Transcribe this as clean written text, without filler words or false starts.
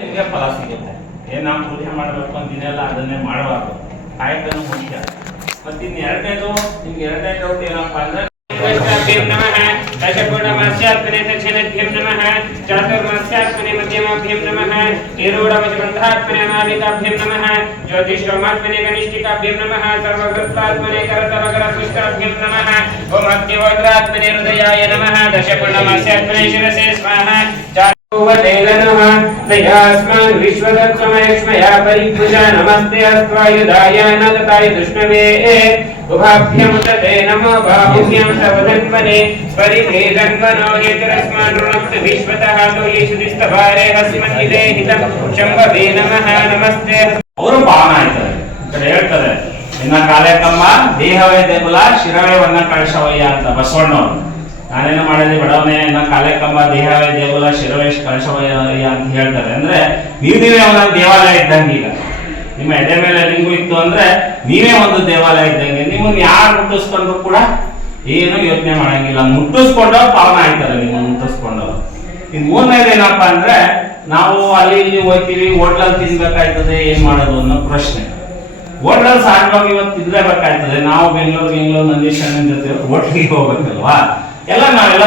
ನಿಮಗೆ ಫಲ ಸಿಗುತ್ತೆ. ಏನು ನಾವು ಪೂಜೆ ಮಾಡಬೇಕು ಅಂತಿದೆಯಲ್ಲ ಅದನ್ನೇ ಮಾಡಬಾರ್ದು. ಕಾಯಕನು ಮುಖ್ಯ. ಮತ್ತು ಇನ್ನು ಎರಡನೇದು ನಿಮ್ಗೆ ಎರಡನೇ ಡೌಟ್ ಏನಪ್ಪ ಅಂದ್ರೆ नमः दशपूर्णमास्यात्मने दक्षिणभ्यं नमः चातुर्मास्यात्मने मध्यमाभ्यं नमः निरूढवज्रबन्धात्मने अनादिकाभ्यं नमः ज्योतिष्ठोमात्मने कनिष्ठिकाभ्यं नमः सर्वकृत्वात्मने करतलकरपुष्टाभ्यं नमः ओम अग्निहोत्रात्मने हृदयाय नमः दशपूर्णमास्यात्मने शिरसे स्वाहा तयास्मान् विश्वदत्समयक्ष्मया परिभुजा नमस्ते अस्त्वायुधाय नदताय दुष्णवे उभाभ्यं तते नमो बाहुभ्यं तव धन्वने परिभेदन्वनो हेतरस्मान् ऋणक्त विश्वतः तो येषुदिस्तभारे हस्मन्निदे हितं शम्भवे नमः नमस्ते ಅವರು ಪಾವನ ಆಯ್ತಾರೆ. ಈ ಕಡೆ ಹೇಳ್ತಾರೆ ಇನ್ನ ಕಾಲೇಕಮ್ಮ ದೇಹವೇ ದೇಗುಲ ಶಿರವೇ ವನ್ನ ಕಳಶವಯ್ಯ ಅಂತ ಬಸವಣ್ಣವರು. ನಾನೇನು ಮಾಡಿದ್ವಿ ಬಡವನೇ ಇನ್ನ ಕಾಲೇಕಮ್ಮ ದೇಹವೇ ದೇಗುಲ ಶಿರವೇ ಕಳಶವಯ್ಯ ಅಂತ ಹೇಳ್ತಾರೆ. ಅಂದ್ರೆ ನೀವೇ ಒಂದೊಂದು ದೇವಾಲಯ ಇದ್ದಂಗೆ. ಈಗ ನಿಮ್ಮ ಎದೆ ಮೇಲೆ ಲಿಂಗು ಇತ್ತು ಅಂದ್ರೆ ನೀವೇ ಒಂದು ದೇವಾಲಯ ಇದ್ದಂಗೆ. ನಿಮ್ಮನ್ನ ಯಾರು ಮುಟ್ಟಿಸ್ಕೊಂಡ್ರು ಕೂಡ ಏನು ಯೋಚನೆ ಮಾಡಂಗಿಲ್ಲ. ಮುಟ್ಟಿಸ್ಕೊಂಡವ್ರು ಪಾವನ ಆಯ್ತಾರೆ. ನಿಮ್ಮ ಮುಟ್ಟಿಸ್ಕೊಂಡವ್ರು. ಇನ್ ಮೂರನೇದು ಏನಪ್ಪಾ ಅಂದ್ರೆ ನಾವು ಅಲ್ಲಿ ಇಲ್ಲಿ ಹೋಗ್ತೀವಿ, ಹೋಟ್ಲಲ್ಲಿ ತಿನ್ಬೇಕಾಯ್ತದೆ, ಏನ್ ಮಾಡೋದು ಅನ್ನೋ ಪ್ರಶ್ನೆ. ಹೋಟ್ಲಲ್ಲಿ ಸಾಕವಾಗಿ ಇವತ್ತು ತಿನ್ಲೇಬೇಕಾಯ್ತದೆ. ನಾವು ಬೆಂಗಳೂರು ನಂದೀಶ್ ಅಣ್ಣನ ಜೊತೆ ಹೋಟ್ಲಿಗೆ ಹೋಗ್ಬೇಕಲ್ವಾ. ಎಲ್ಲ ನಾವೆಲ್ಲ